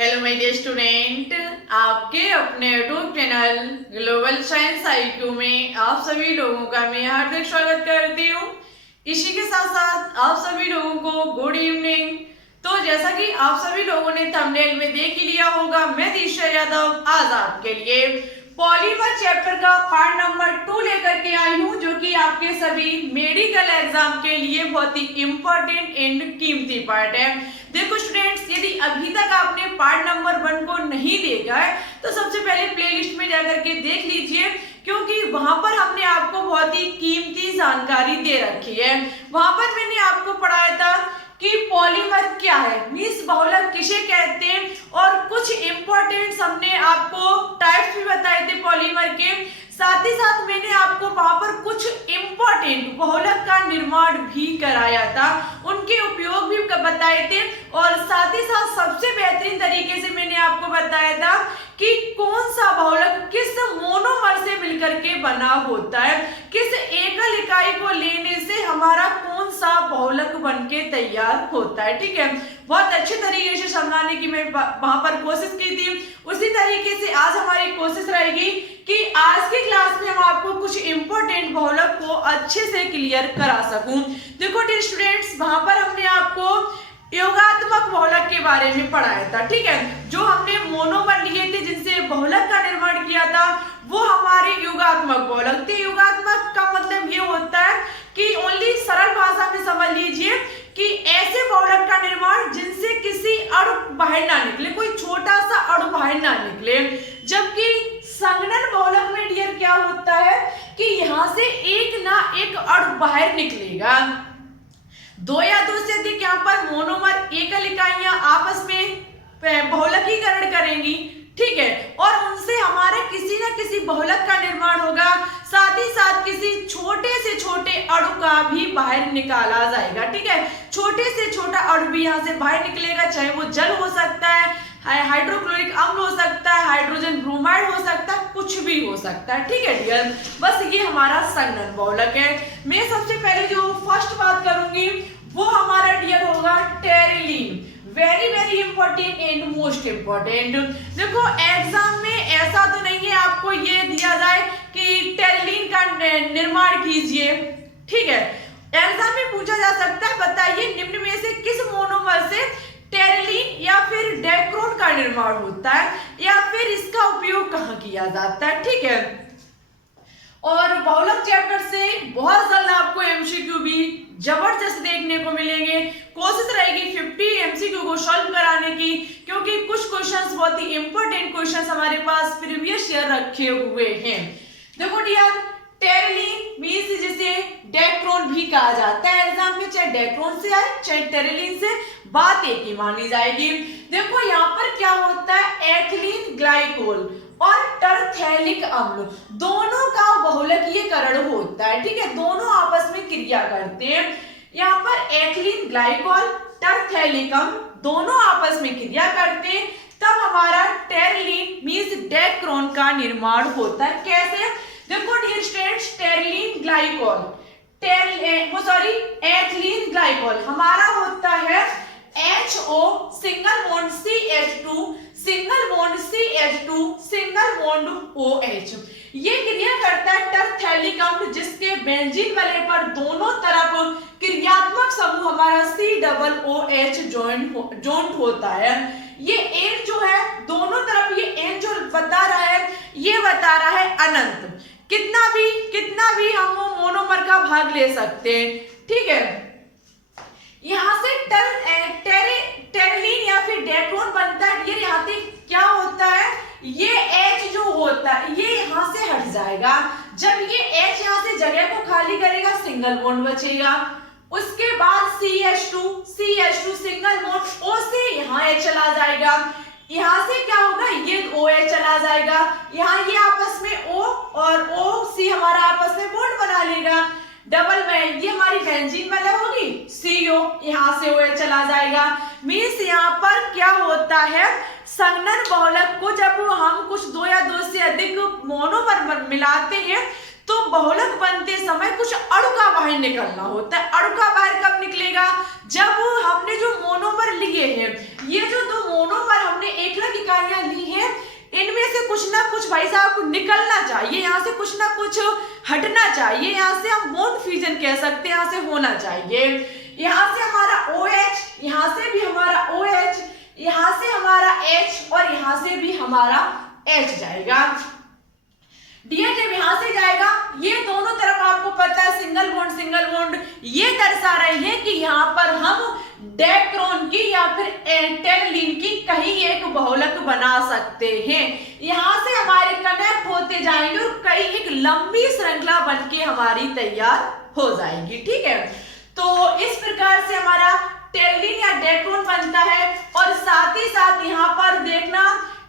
Hello my dear student, आपके अपने YouTube channel global science IQ में आप सभी लोगों का मैं हार्दिक स्वागत करती हूँ। इसी के साथ साथ आप सभी लोगों को गुड इवनिंग। तो जैसा कि आप सभी लोगों ने थंबनेल में देख ही लिया होगा, मैं दिशा यादव आज आपके लिए पॉलीमर चैप्टर का पार्ट नंबर 2 लेकर के आई हूँ, जो कि आपके सभी मेडिकल एग्जाम के लिए बहुत ही इम्पोर्टेंट एंड कीमती पार्ट है। देखो स्टूडेंट्स, यदि अभी तक आपने पार्ट नंबर 1 को नहीं देखा है तो सबसे पहले प्लेलिस्ट में जाकर के देख लीजिए, क्योंकि वहां पर हमने आपको बहुत ही कीमती जानकारी दे रखी है। वहां पर मैंने आपको पढ़ाया था कि पॉलीमर क्या है, मींस बहुलक किसे कहते हैं, और कुछ इंपॉर्टेंट्स हमने आपको टाइप्स भी बताए थे पॉलीमर के। साथ ही साथ मैंने आपको वहां पर कुछ इंपॉर्टेंट बहुलक का निर्माण भी कराया था, उनके उपयोग भी बताए थे, और साथ ही साथ सबसे बेहतरीन तरीके से मैंने आपको बताया था कि कौन सा बहुलक किस मोनोमर से मिलकर के बना होता है, किस एकल इकाई को लेने से हमारा कौन सा बहुलक बनके तैयार होता है। ठीक है, बहुत अच्छे तरीके से समझाने की मैं वहां पर कोशिश की थी। उसी तरीके से आज हमारी कोशिश रहेगी कि आज की क्लास में हम आपको कुछ इंपॉर्टेंट बहुलक को अच्छे से क्लियर करा सकूं। देखो डियर स्टूडेंट्स, वहां पर हमने आपको योगात्मक बहुलक के बारे में पढ़ाया था। ठीक है, जो हमने मोनोमर लिए थे जिनसे बहुलक का निर्माण किया था वो हमारे योगात्मक बहुलक थे। योगात्मक का मतलब ये होता है कि ओनली सरल भाषा में समझ लीजिए कि ऐसे बहुलक का निर्माण जिनसे किसी अणु बाहर ना निकले, कोई छोटा सा अणु बाहर ना निकले। जबकि संघनन बहुलक में डियर क्या होता है कि यहाँ से एक ना एक अणु बाहर निकलेगा। दो या दो से अधिक यहाँ पर मोनोमर एकल इकाइयां आपस में बहुलकीकरण करेंगी। ठीक है, और उनसे हमारा किसी न किसी बहुलक का निर्माण होगा। साथ ही साथ किसी छोटे से छोटे अणु का भी बाहर निकाला जाएगा। ठीक है, छोटे से छोटा अणु भी यहाँ से बाहर निकलेगा, चाहे वो जल हो सकता है, हाइड्रोक्लोरिक अम्ल हो सकता है, हाइड्रोजन ब्रोमाइड हो सकता है, कुछ भी हो सकता है। ठीक है डियर, बस ये हमारा संघनन बहुलक है। मैं सबसे पहले जो फर्स्ट बात करूंगी वो हमारा डियर होगा terylene. Very very important and most important. देखो एग्जाम में ऐसा तो नहीं है आपको ये दिया जाए कि टेरिलीन का निर्माण कीजिए। ठीक है, एग्जाम में पूछा जा सकता है बताइए निम्न में से किस मोनोमर से टेरिलीन या फिर डेक्रोन का निर्माण होता है, या फिर इसका उपयोग कहाँ किया जाता है। ठीक है, और बहुलक चैप्टर से बहुत जल्द आपको MCQ भी जबरदस्त देखने को मिलेंगे। कोशिश रहेगी 50 MCQ को सॉल्व कराने की, क्योंकि कुछ क्वेश्चंस बहुत ही इंपॉर्टेंट क्वेश्चंस हमारे पास प्रीवियस ईयर रखे हुए हैं। देखो डियर, टेरिलीन मींस जिसे डेक्रोन भी कहा जाता है, एग्जाम में चाहे डेक्रोन से आए चाहे टेरिलीन से, बात एक ही मानी जाएगी। देखो यहाँ पर क्या होता है, एथिलीन ग्लाइकोल और टरथैलिक अम्ल दोनों का बहुलकीकरण होता है। ठीक है, दोनों आपस में क्रिया करते हैं। यहाँ पर एथिलीन ग्लाइकोल टरथैलिक अम्ल दोनों आपस में क्रिया करते हैं, तब हमारा टेरिलीन मींस डेक्रोन का निर्माण होता है। कैसे? देखो dear students, terylene glycol ethylene glycol हमारा होता है HO single bond CH2 single bond CH2 single bond OH। ये क्रिया करता है टरथैलिक अम्ल, जिसके बेंजीन वाले पर दोनों तरफ क्रियात्मक समूह हमारा COOH जॉइंट होता है। ये N जो है दोनों तरफ, ये N जो बता रहा है ये बता रहा है अनंत, कितना भी हम मोनोमर का भाग ले सकते हैं। ठीक है, यहाँ से टेरिलीन या फिर डेक्रोन बनता है। ये यहाँ से क्या होता है, ये H जो होता है ये यहाँ से हट जाएगा। जब ये H यहाँ से जगह को खाली करेगा, सिंगल बॉन्ड बचेगा। उसके बाद CH2 सिंगल बॉन्ड O से यहाँ H चला जाएगा। यहाँ से क्या होगा, ये OH चला जाएगा। यहाँ ये आपस में O और OC हमारा आपस में बॉन्ड बना लेगा। डबल में ये हमारी बेंजीन वाला होगी CO, यहाँ से OH चला जाएगा। मीन्स यहाँ पर क्या होता है, संघनन बहुलक को जब हम कुछ दो या दो से अधिक मोनोमर मिलाते हैं तो बहुलक बनते समय कुछ अणुका बाहर निकलना होता है। अणुका बाहर कब निकलेगा? जब हमने जो मोनोमर लिए हैं, ये जो दो मोनोमर हमने एकलक इकाइयां ली हैं, इनमें से कुछ ना कुछ भाई साहब निकलना चाहिए, यहाँ से कुछ ना कुछ हटना चाहिए, यहाँ से हम बॉन्ड फ्यूजन कह सकते हैं, यहाँ से होना चाहिए। यहाँ से हमारा OH, यहाँ से भी हमारा OH, यहाँ से हमारा H और यहाँ से भी हमारा H जाएगा। डियर जब यहाँ से जाएगा, ये दोनों तरफ आपको पता है सिंगल बॉन्ड, ये दर्शा रहे हैं कि यहाँ पर हम डेक्रोन की या फिर एंटेलिन की कहीं एक बहुलक बना सकते हैं। यहाँ से हमारे कनेक्ट होते जाएंगे और कई एक लंबी श्रृंखला बनके हमारी तैयार हो जाएगी। ठीक है, तो इस प्रकार से हमारा टेलिन या डेक्रोन बनता है। और साथ ही साथ यहाँ पर देखना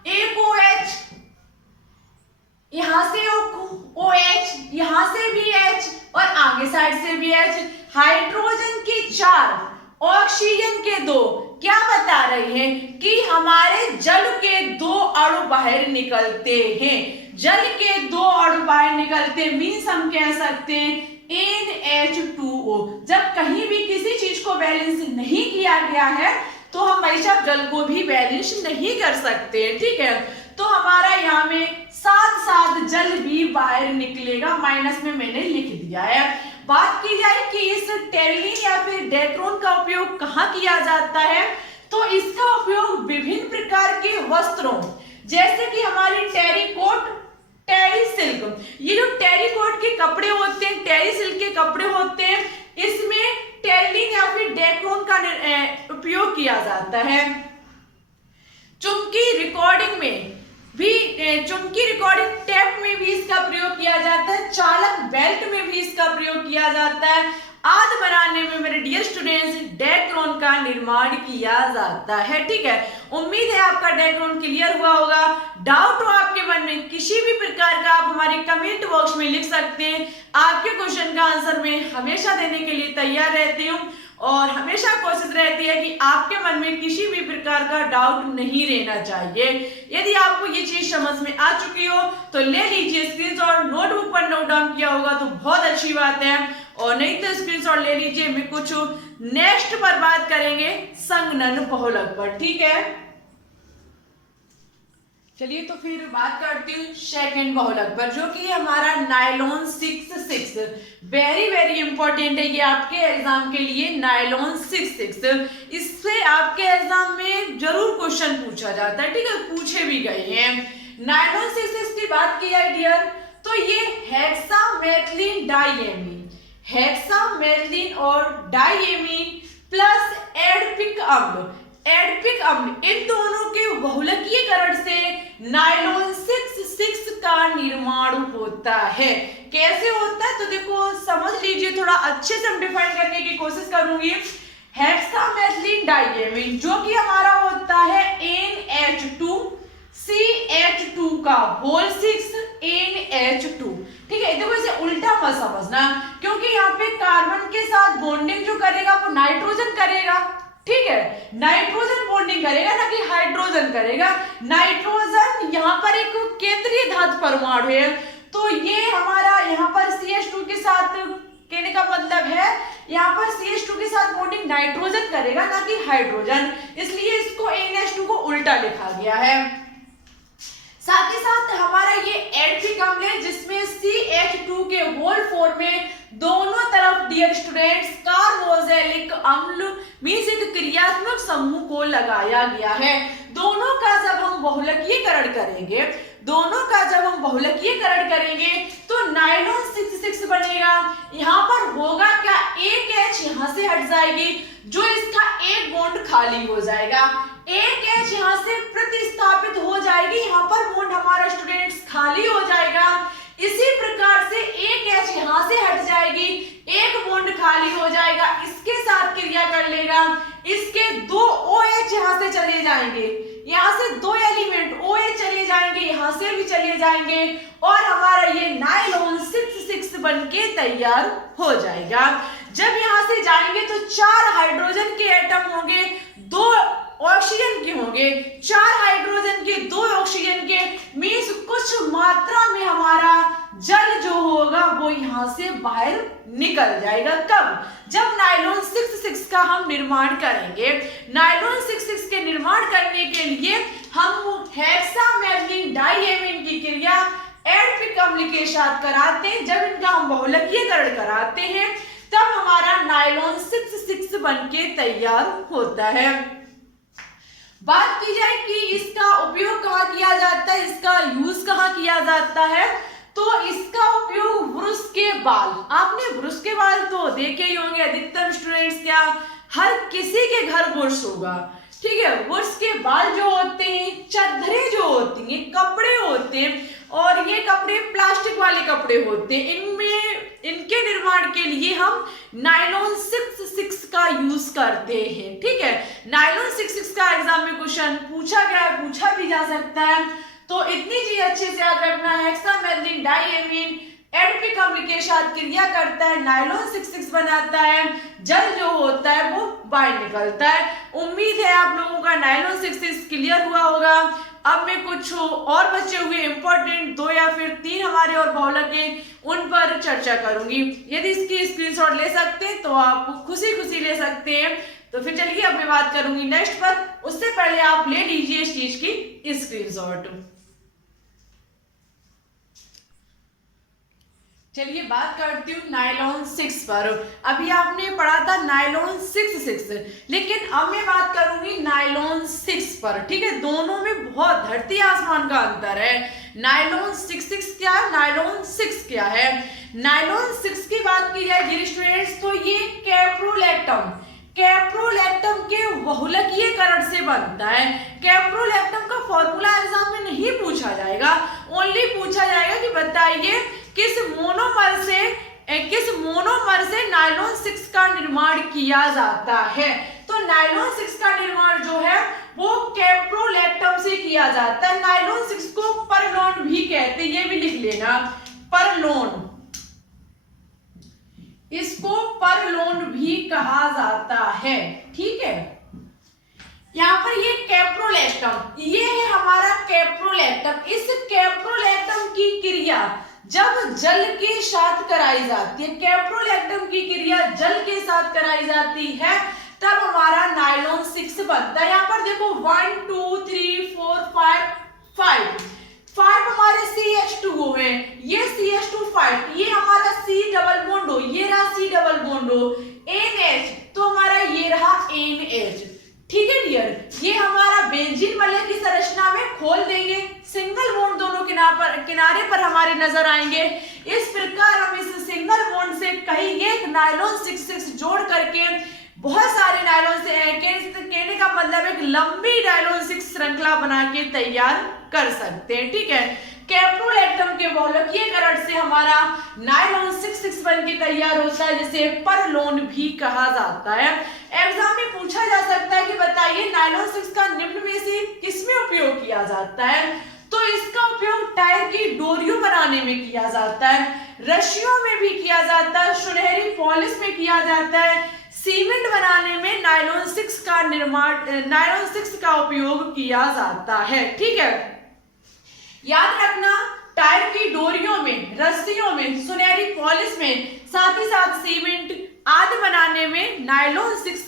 एक OH, यहाँ से OH, यहाँ से भी H और आगे साइड से भी H, हाइड्रोजन के 4, ऑक्सीजन के 2, क्या बता रहे हैं कि हमारे जल के 2 अणु बाहर निकलते हैं। जल के 2 अणु बाहर निकलते मीन्स हम कह सकते हैं NH2O। जब कहीं भी किसी चीज को बैलेंस नहीं किया गया है तो हम हमेशा जल को भी बैलेंस नहीं कर सकते। ठीक है, तो हमारा यहाँ में साथ साथ जल भी बाहर निकलेगा, माइनस में मैंने लिख दिया है। बात की जाए कि इस टेरिलीन या फिर डेक्रोन का उपयोग कहाँ किया जाता है, तो इसका उपयोग विभिन्न प्रकार के वस्त्रों, जैसे कि हमारी टेरिकोट, टेरी सिल्क, ये जो टेरिकोट के कपड़े होते हैं, टेरी सिल्क के कपड़े होते हैं, इसमें टेरिलीन या फिर डेक्रोन का उपयोग किया जाता है। चुंबकी रिकॉर्डिंग में भी, चुंबकी रिकॉर्डिंग टेप में भी इसका प्रयोग किया जाता है, चालक बेल्ट में भी इसका प्रयोग किया जाता है, आदि बनाने में मेरे डियर स्टूडेंट्स डेक्रोन का निर्माण किया जाता है। ठीक है, उम्मीद है आपका डेक्रोन क्लियर हुआ होगा। डाउट हो आपके मन में किसी भी प्रकार का, आप हमारे कमेंट बॉक्स में लिख सकते हैं। आपके क्वेश्चन का आंसर मैं हमेशा देने के लिए तैयार रहती हूँ और हमेशा कोशिश रहती है कि आपके मन में किसी भी प्रकार का डाउट नहीं रहना चाहिए। यदि आपको ये चीज समझ में आ चुकी हो तो ले लीजिए स्क्रीनशॉट, नोटबुक पर नोट डाउन किया होगा तो बहुत अच्छी बात है, और नहीं तो स्क्रीनशॉट ले लीजिए। मैं कुछ नेक्स्ट पर बात करेंगे संघनन बहुलक पर। ठीक है, चलिए तो फिर बात करती हूँ सेकंड बहुलक पर, जो कि हमारा नायलॉन 6 वेरी वेरी इंपॉर्टेंट है ये आपके एग्जाम के लिए। नायलॉन 6 इससे आपके एग्जाम में जरूर क्वेश्चन पूछा जाता है। ठीक है, पूछे भी गए हैं। नायलॉन 6 की बात की है डियर, तो ये हेक्सामेथिलीन डाइएमीन, हेक्सामेथिलीन और डाइएमीन प्लस एडपिक अम्ल, एडपिक अम्ल, इन दोनों के बहुलकीकरण से नायलॉन 6 का निर्माण होता है। कैसे होता है तो देखो समझ लीजिए, थोड़ा अच्छे से हम डिफाइन करने की कोशिश करूंगी। हेक्सामेथिलीन डाइएमीन जो कि हमारा होता है NH2 CH2 का होल 6 NH2। ठीक है, देखो इसे उल्टा मत समझना, क्योंकि यहाँ पे कार्बन के साथ बॉन्डिंग जो करेगा वो नाइट्रोजन करेगा। ठीक है, नाइट्रोजन बॉन्डिंग करेगा ना कि हाइड्रोजन करेगा। नाइट्रोजन यहाँ पर एक केंद्रीय धातु परमाणु है, तो ये हमारा यहाँ पर CH2 के साथ, कहने का मतलब है यहाँ पर CH2 के साथ बॉन्डिंग नाइट्रोजन करेगा ना कि हाइड्रोजन, इसलिए इसको NH2 को उल्टा लिखा गया है। साथ ही साथ हमारा ये एडपिक अम्ल है जिसमें CH2 के होल फॉर्म में दोनों तरफ डियर स्टूडेंट्स कार्बोक्सिलिक अम्ल मींस एक क्रियात्मक समूह को लगाया गया है। दोनों का जब हम बहुलकीकरण करेंगे, दोनों का जब हम बहुलकीकरण करेंगे तो नायलॉन 6 बनेगा। यहाँ पर होगा क्या, एक H यहाँ से हट जाएगी, जो इसका एक बॉन्ड खाली हो जाएगा, एक H यहाँ से प्रतिस्थापित हो जाएगी, यहाँ पर बॉन्ड हमारा स्टूडेंट्स खाली हो जाएगा। इसी प्रकार से एक H यहाँ से हट जाएगी, एक बॉन्ड खाली हो जाएगा, इसके साथ क्रिया कर लेगा, इसके 2 OH यहाँ से चले जाएंगे, यहाँ से 2 एलिमेंट OH चले जाएंगे, यहाँ से भी चले जाएंगे, और हमारा ये नायलॉन 6 बनके तैयार हो जाएगा। जब यहाँ से जाएंगे तो 4 हाइड्रोजन के एटम होंगे, 2 ऑक्सीजन के होंगे, 4 हाइड्रोजन के 2 ऑक्सीजन के, मींस कुछ मात्रा में हमारा जल जो होगा वो यहाँ से बाहर निकल जाएगा। कब? जब नायलॉन 6 का हम निर्माण करेंगे। नायलॉन 6 के निर्माण करने के लिए हम हेक्सामेथिलीन डाइएमीन की क्रिया एडपिक अम्ल के साथ कराते हैं। जब इनका हम बहुलकीकरण कराते हैं तब हमारा नायलॉन 6 बन के तैयार होता है। बात की जाए कि इसका उपयोग कहाँ किया जाता है, इसका यूज कहाँ किया जाता है, तो इसका उपयोग वृष के बाल, आपने वृष के बाल तो देखे ही होंगे, अधिकतर स्टूडेंट्स क्या हर किसी के घर वृष होगा, ठीक है। वृष के बाल जो होते हैं, चद्दरें जो होती हैं, कपड़े होते हैं, और ये कपड़े प्लास्टिक वाले कपड़े होते हैं, इनके निर्माण के लिए हम नायलॉन 6 का यूज करते हैं, ठीक है। नायलॉन 6 का एग्जाम में क्वेश्चन पूछा गया है, पूछा भी जा सकता है, तो इतनी चीज अच्छे से याद रखना है। हेक्सामेथिलीन डाइएमीन एडपिक अम्ल के साथ क्रिया करता है, नायलॉन 6 बनाता है, जल जो होता है वो बाहर निकलता है। उम्मीद है आप लोगों का नायलॉन 6 क्लियर हुआ होगा। अब मैं कुछ और बचे हुए इंपॉर्टेंट 2 या फिर 3 हमारे और बहुलक के उन पर चर्चा करूंगी। यदि इसकी स्क्रीनशॉट ले सकते हैं तो आप खुशी खुशी ले सकते हैं। तो फिर चलिए अब मैं बात करूंगी नेक्स्ट पर, उससे पहले आप ले लीजिए इस चीज की स्क्रीनशॉट। चलिए बात करती हूँ नायलॉन 6 पर। अभी आपने पढ़ा था नायलॉन 6, लेकिन अब मैं बात करूंगी नायलॉन 6 पर, ठीक है। दोनों में बहुत धरती आसमान का अंतर है। नायलॉन 6 क्या है, नायलॉन 6 क्या है। नायलॉन 6 की बात की जाए डियर स्टूडेंट्स तो ये कैप्रोलैक्टम के बहुलकीकरण से बनता है। कैप्रोलैक्टम का फॉर्मूला एग्जाम में नहीं पूछा जाएगा, ओनली पूछा जाएगा कि बताइए किस मोनोमर से नायलॉन 6 का निर्माण किया जाता है। तो नायलॉन 6 का निर्माण जो है वो कैप्रोलैक्टम से किया जाता है। नायलॉन 6 को परलोन भी कहते हैं, ये भी लिख लेना, परलोन, इसको परलोन भी कहा जाता है, ठीक है। यहाँ पर ये कैप्रोलैक्टम, ये है हमारा कैप्रोलैक्टम। इस कैप्रोलैक्टम की क्रिया जब जल के साथ कराई जाती है, कैप्रोलैक्टम की क्रिया जल के साथ कराई जाती है, तब हमारा नायलॉन 6 बनता है। यहाँ पर देखो 1 2 3 4 5 हमारे CH2O है, ये CH2 ये हमारा C डबल बॉन्ड हो, ये रहा C डबल बॉन्ड हो, NH तो हमारा ये रहा NH, ठीक है डियर। ये हमारा बेंजीन वलय की संरचना में खोल देंगे, सिंगल बॉन्ड दोनों किनारे पर हमारे नजर आएंगे। इस प्रकार हम इस सिंगल बॉन्ड से कहीं एक नायलॉन 6 जोड़ करके बहुत सारे नायलॉन से कहने का मतलब एक लंबी नायलॉन 6 श्रृंखला बना के तैयार कर सकते हैं, ठीक है। कैप्रोलैक्टम के बहुलकीकरण से हमारा नायलॉन 6 बन के तैयार होता है, जिसे परलोन भी कहा जाता है। एग्जाम में पूछा जा सकता है कि बताइए नायलॉन 6 का निम्न में से किसमें उपयोग किया जाता है, तो इसका उपयोग टायर की डोरियों बनाने में किया जाता है, रस्सियों में भी किया जाता है, सुनहरी पॉलिश में किया जाता है, सीमेंट बनाने में नायलॉन 6 का उपयोग किया जाता है, ठीक है। याद रखना टायर की डोरियों में, रस्सियों में, सुनहरी पॉलिश में, साथ ही साथ सीमेंट आदि बनाने में नायलॉन 6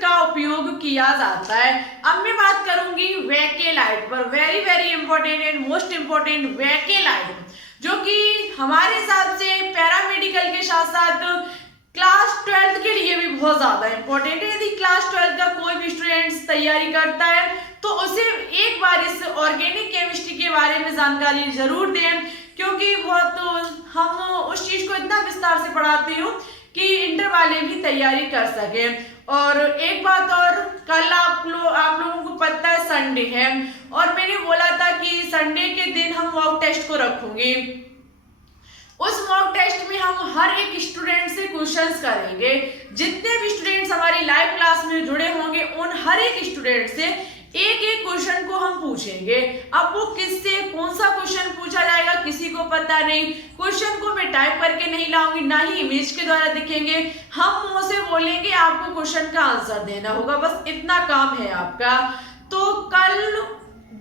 का उपयोग किया जाता है। अब मैं बात करूंगी वेकेलाइट पर, very very important and most important bakelite, जो कि हमारे हिसाब से पैरामेडिकल के साथ साथ क्लास 12 के लिए भी बहुत ज्यादा इंपॉर्टेंट है। यदि क्लास 12 का कोई भी स्टूडेंट्स तैयारी करता है तो उसे एक बार इस ऑर्गेनिक केमिस्ट्री के बारे में जानकारी जरूर दें, क्योंकि हम उस चीज को इतना विस्तार से पढ़ाते हो कि इंटर वाले भी तैयारी कर सके। और एक बात और, कल आप लोगों को पता है संडे है, और मैंने बोला था कि संडे के दिन हम मॉक टेस्ट को रखूंगे। उस मॉक टेस्ट में हम हर एक स्टूडेंट से क्वेश्चंस करेंगे। जितने भी स्टूडेंट्स हमारी लाइव क्लास में जुड़े होंगे उन हर एक स्टूडेंट से एक एक क्वेश्चन को हम पूछेंगे। अब वो किससे कौन सा क्वेश्चन पूछा जाएगा किसी को पता नहीं। क्वेश्चन को मैं टाइप करके नहीं लाऊंगी, ना ही इमेज के द्वारा दिखेंगे। हम मुंह से बोलेंगे, आपको क्वेश्चन का आंसर देना होगा, बस इतना काम है आपका। तो कल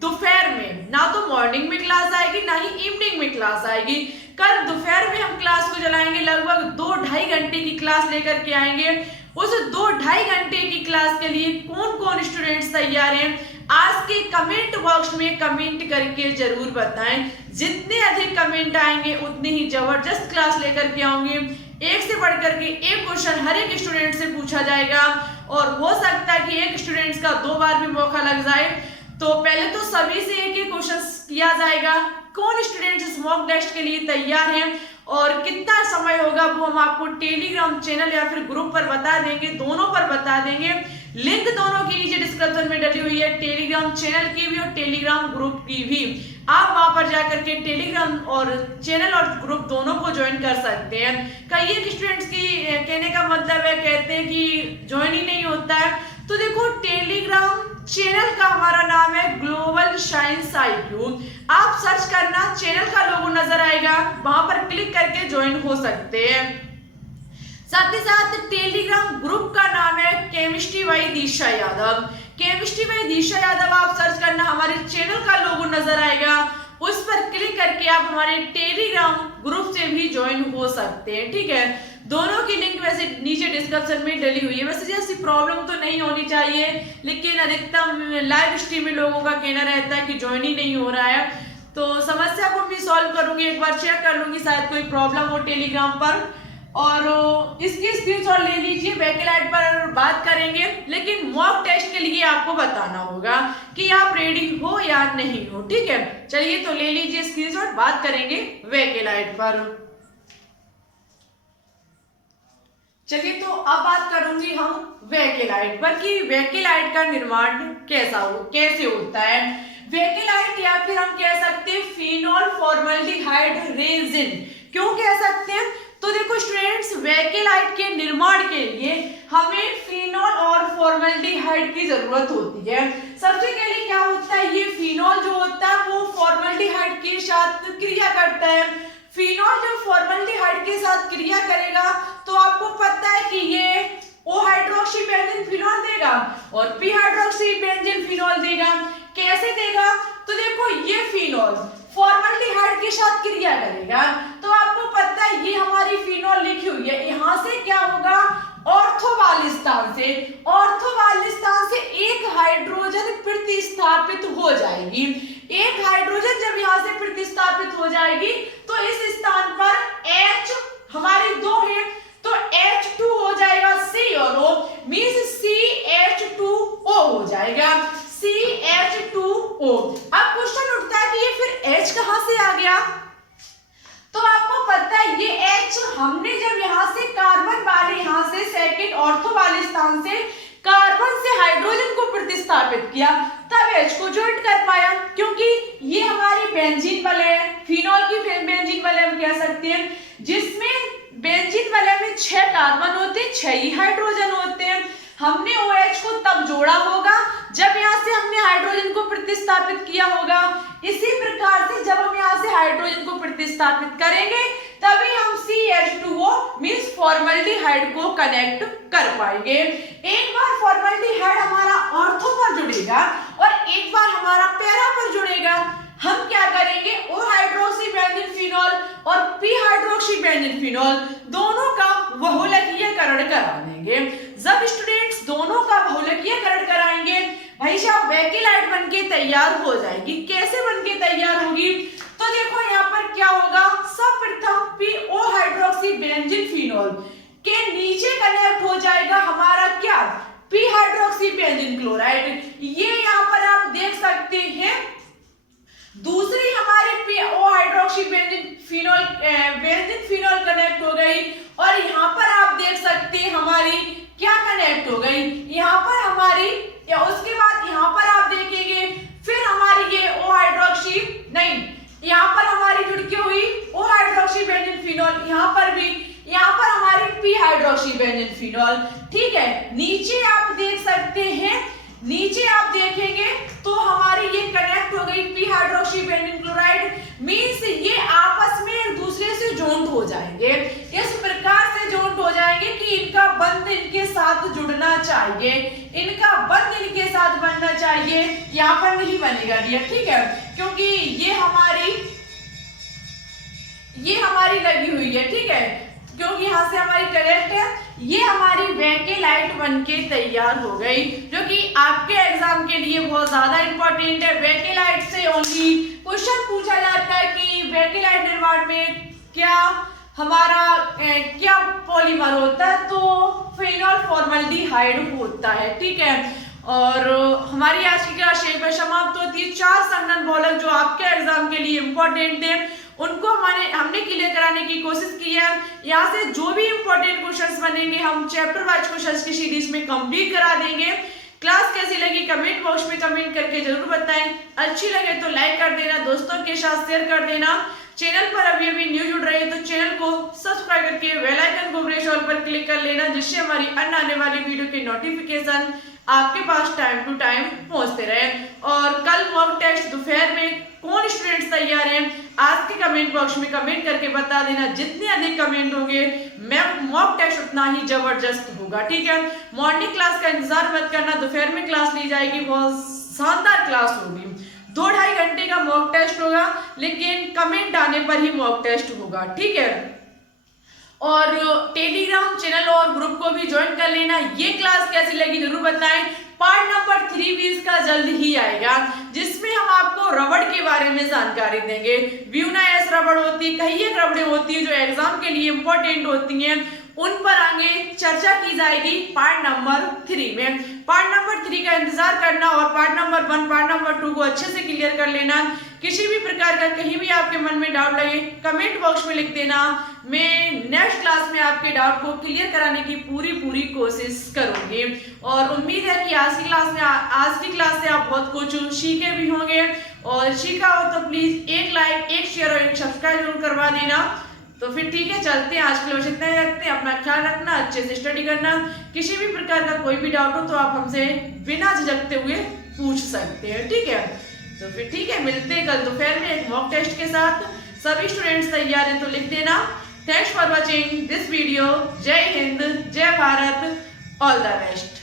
दोपहर में, ना तो मॉर्निंग में क्लास आएगी ना ही इवनिंग में क्लास आएगी। कल दोपहर में हम क्लास को चलाएंगे, लगभग 2-2.5 घंटे की क्लास लेकर के आएंगे। उस 2-2.5 घंटे की क्लास के लिए कौन कौन स्टूडेंट्स तैयार हैं, आज के कमेंट बॉक्स में कमेंट करके जरूर बताएं। जितने अधिक कमेंट आएंगे उतनी ही जबरदस्त क्लास लेकर के आऊंगी। एक से बढ़कर के एक क्वेश्चन हर एक स्टूडेंट से पूछा जाएगा और हो सकता है कि एक स्टूडेंट्स का 2 बार भी मौका लग जाए। तो पहले तो सभी से एक ही क्वेश्चन किया जाएगा। कौन स्टूडेंट्स इस मॉक टेस्ट के लिए तैयार हैं और कितना समय होगा वो हम आपको टेलीग्राम चैनल या फिर ग्रुप पर बता देंगे, दोनों पर बता देंगे। लिंक दोनों की नीचे डिस्क्रिप्शन में डली हुई है, टेलीग्राम चैनल की भी और टेलीग्राम ग्रुप की भी। आप वहां पर जाकर के टेलीग्राम और चैनल और ग्रुप दोनों को ज्वाइन कर सकते हैं। कई एक स्टूडेंट्स की कहने का मतलब है, कहते हैं कि ज्वाइन ही नहीं होता है। तो देखो, टेलीग्राम चैनल का हमारा नाम है ग्लोबल साइंस IQ। आप सर्च करना, चैनल का लोगो नजर आएगा, वहां पर क्लिक करके ज्वाइन हो सकते हैं। साथ ही साथ टेलीग्राम ग्रुप का नाम है chemistry by Disha Yadav. Chemistry by Disha Yadav आप सर्च करना, हमारे चैनल का लोगो नजर आएगा, उस पर क्लिक करके आप हमारे टेलीग्राम ग्रुप से भी ज्वाइन हो सकते हैं। ठीक है, दोनों की लिंक वैसे नीचे डिस्क्रिप्शन में डली हुई है। वैसे जैसी प्रॉब्लम तो नहीं होनी चाहिए, लेकिन अधिकतम लाइव स्ट्रीम में लोगों का कहना रहता है कि ज्वाइन ही नहीं हो रहा है। तो समस्या को भी सॉल्व करूंगी, एक बार चेक कर लूंगी, शायद कोई प्रॉब्लम हो टेलीग्राम पर। और इसकी स्क्रीनशॉट ले लीजिए, बैकलाइट पर बात करेंगे, लेकिन मॉक टेस्ट के लिए आपको बताना होगा कि आप रेडी हो या नहीं हो। ठीक है, चलिए तो ले लीजिए स्क्रीनशॉट, बात करेंगे बैकलाइट पर। चलिए तो अब बात करूंगी हम वेकेलाइट पर कि वेकेलाइट का निर्माण कैसे होता है। वेकेलाइट या फिर हम कह सकते हैं फिनोल फॉर्मल्डिहाइड रेजिन। क्यों कह सकते हैं? तो देखो स्टूडेंट्स, वेकेलाइट के निर्माण के लिए हमें फिनोल और फॉर्मल्डिहाइड की जरूरत होती है। सबसे पहले क्या होता है, ये फिनोल जो होता है वो फॉर्मल्डिहाइड के साथ क्रिया करता है। फिनोल जब फॉर्मल्डिहाइड के साथ क्रिया करेगा तो आपको पता है कि ये O हाइड्रोक्सी बेंजीन फिनोल देगा और P हाइड्रोक्सी बेंजीन फिनोल देगा। कैसे देगा? तो देखो, ये फिनोल फॉर्मल्डिहाइड के साथ क्रिया करेगा तो आपको पता है ये हमारी फिनोल लिखी हुई है, यहां से क्या होगा, ऑर्थो वाले स्थान से एक हाइड्रोजन प्रतिस्थापित हो जाएगी। एक हाइड्रोजन जब यहाँ से प्रतिस्थापित हो जाएगी तो इस स्थान पर H हमारी 2 है तो H2 हो जाएगा C और O, मींस CH2O हो जाएगा, CH2O। अब क्वेश्चन उठता है कि ये फिर H कहां से आ गया? तो आपको पता है ये H हमने जब यहाँ से कार्बन वाले, यहाँ से सेकंड ऑर्थो वाले स्थान से कार्बन से हाइड्रोजन को प्रतिस्थापित किया तब H को ज्वाइन कर पाया, क्योंकि ये हमारी बेंजीन वाले है, फिनोल की बेंजीन वाले हम कह सकते हैं, जिसमें बेंजीन वाले में 6 कार्बन होते हैं, 6 ही हाइड्रोजन होते हैं। हमने OH को तब जोड़ा होगा जब यहाँ से हमने हाइड्रोजन को प्रतिस्थापित किया होगा। इसी प्रकार से जब हम यहाँ से हाइड्रोजन को प्रतिस्थापित करेंगे तभी हम CH2O मींस फॉर्मल्डिहाइड को कनेक्ट कर पाएंगे। एक बार फॉर्मल्डिहाइड हमारा ऑर्थो पर जुड़ेगा और एक बार हमारा पैरा पर जुड़ेगा। हम क्या करेंगे, O हाइड्रोक्सी बेंजीन फिनोल और P हाइड्रोक्सी बेंजीन फिनोल दोनों का बहुलकीयकरण करा देंगे। जब स्टूडेंट्स दोनों का बहुलकीयकरण कराएंगे भाई साहब, वेकेलाइट बनके तैयार हो जाएगी। कैसे बनके तैयार होगी? तो देखो यहाँ पर क्या होगा, सर्वप्रथम PO हाइड्रोक्सी बेंजीन फिनोल के नीचे कनेक्ट हो जाएगा हमारा क्या, P हाइड्रोक्सी बेंजीन क्लोराइड। ये यहाँ पर आप देख सकते हैं। दूसरी हमारी PO hydroxy benzene phenol connect हो गई और यहाँ पर आप देख सकते हैं हमारी क्या कनेक्ट हो गई, यहाँ पर हमारी, या उसके बाद यहाँ पर आप देखेंगे फिर हमारी ये O हाइड्रोक्सी नहीं, यहाँ पर हमारी जुड़ के हुई O हाइड्रोक्सी बेंजीन फिनोल, यहाँ पर भी, यहाँ पर हमारी P हाइड्रोक्सी बेंजीन फिनोल। ठीक है, नीचे आप देख सकते हैं, नीचे आप देखेंगे तो हमारी ये कनेक्ट हो गई P hydroxy benzene chloride, means ये आपस में एक दूसरे से जॉइंट हो जाएंगे। इस प्रकार से जॉइंट हो जाएंगे कि इनका बंध इनके साथ जुड़ना चाहिए, इनका बंध इनके साथ बनना चाहिए, यहाँ पर नहीं बनेगा डियर, ठीक है, क्योंकि ये हमारी लगी हुई है, ठीक है, क्योंकि यहाँ से हमारी करेक्ट है, ये हमारी वेकेलाइट बनके तैयार हो गई, जो कि आपके एग्जाम के लिए बहुत ज्यादा इंपॉर्टेंट है। वेकेलाइट से ओनली क्वेश्चन पूछा जाता है कि वेकेलाइट निर्माण में क्या पॉलीमर होता है, तो फिनोल फॉर्मल्डिहाइड होता है, ठीक है। और हमारी आज की क्लास यहीं पर समाप्त होती है। 4 संघटन बहुलक जो आपके एग्जाम के लिए इंपॉर्टेंट है उनको हमने क्लियर कराने की कोशिश की है। यहाँ से जो भी इंपॉर्टेंट क्वेश्चंस बनेंगे हम चैप्टर वाइज क्वेश्चंस की सीरीज में कंप्लीट करा देंगे। क्लास कैसी लगी कमेंट बॉक्स में कमेंट करके जरूर बताएं। अच्छी लगे तो लाइक कर देना, दोस्तों के साथ शेयर कर देना। चैनल पर अभी न्यू जुड़ रहे हैं तो चैनल को सब्सक्राइब करके बेल आइकन को प्रेस ऑल पर क्लिक कर लेना, जिससे हमारी अन्य आने वाली वीडियो के नोटिफिकेशन आपके पास टाइम टू टाइम पहुंचते रहे। और कल मॉक टेस्ट दोपहर में कौन स्टूडेंट्स तैयार हैं आज के कमेंट बॉक्स में कमेंट करके बता देना। जितने अधिक कमेंट होंगे मॉक टेस्ट उतना ही जबरदस्त होगा, ठीक है। मॉर्निंग क्लास का इंतजार मत करना, दोपहर में क्लास ली जाएगी, बहुत शानदार क्लास होगी। 2-2.5 घंटे का मॉक टेस्ट होगा, लेकिन कमेंट आने पर ही मॉक टेस्ट होगा, ठीक है। और टेलीग्राम चैनल और ग्रुप को भी ज्वाइन कर लेना। ये क्लास कैसी लगी जरूर बताएं। पार्ट नंबर 3 भी इसका जल्द ही आएगा, जिसमें हम आपको रबड़ के बारे में जानकारी देंगे। ब्यूनास रबड़ होती, कई एक रबड़े होती है जो एग्जाम के लिए इंपॉर्टेंट होती हैं, उन पर आगे चर्चा की जाएगी पार्ट नंबर 3 में। पार्ट नंबर 3 का इंतजार करना और पार्ट नंबर 1 पार्ट नंबर 2 को अच्छे से क्लियर कर लेना। किसी भी प्रकार का कहीं भी आपके मन में डाउट लगे कमेंट बॉक्स में लिख देना। मैं नेक्स्ट क्लास में आपके डाउट को क्लियर कराने की पूरी कोशिश करूंगी। और उम्मीद है कि आज की क्लास से आप बहुत कुछ सीखे भी होंगे, और सीखा हो तो प्लीज एक लाइक, एक शेयर और एक सब्सक्राइब जरूर करवा देना। तो फिर ठीक है, चलते हैं, आज के लिए बस इतना ही रखते हैं। अपना ख्याल रखना, अच्छे से स्टडी करना। किसी भी प्रकार का कोई भी डाउट हो तो आप हमसे बिना झिझकते हुए पूछ सकते हैं, ठीक है। तो फिर ठीक है, मिलते हैं कल दोपहर में एक मॉक टेस्ट के साथ। सभी स्टूडेंट्स तैयार हैं तो लिख देना। Thanks for watching this video. जय हिंद, जय भारत, ऑल द बेस्ट।